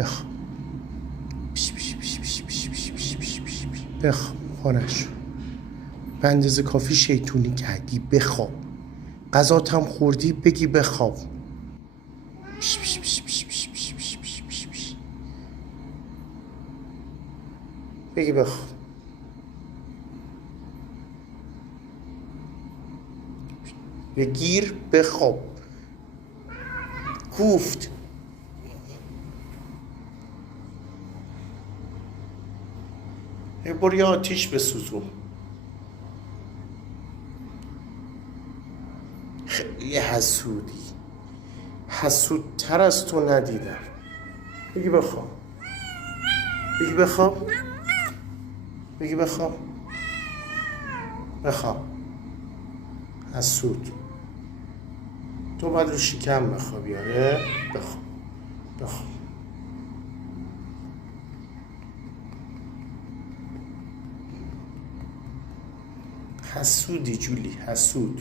بخواب. بخواب خانش، به اندازه کافی شیطونی کردی، بخواب. غذات هم خوردی، بگی بخواب. بگی بخواب. بگیر بخواب. کوفت. برو یه آتیش بسوزون. خیلی حسودی، حسودتر از تو ندیدم. بگی بخواب. بگی بخواب. بگی بخواب. بخواب. حسود. تو باید رو شکم بخوابی. آره بخواب. بخواب. حسودی جولی، حسود.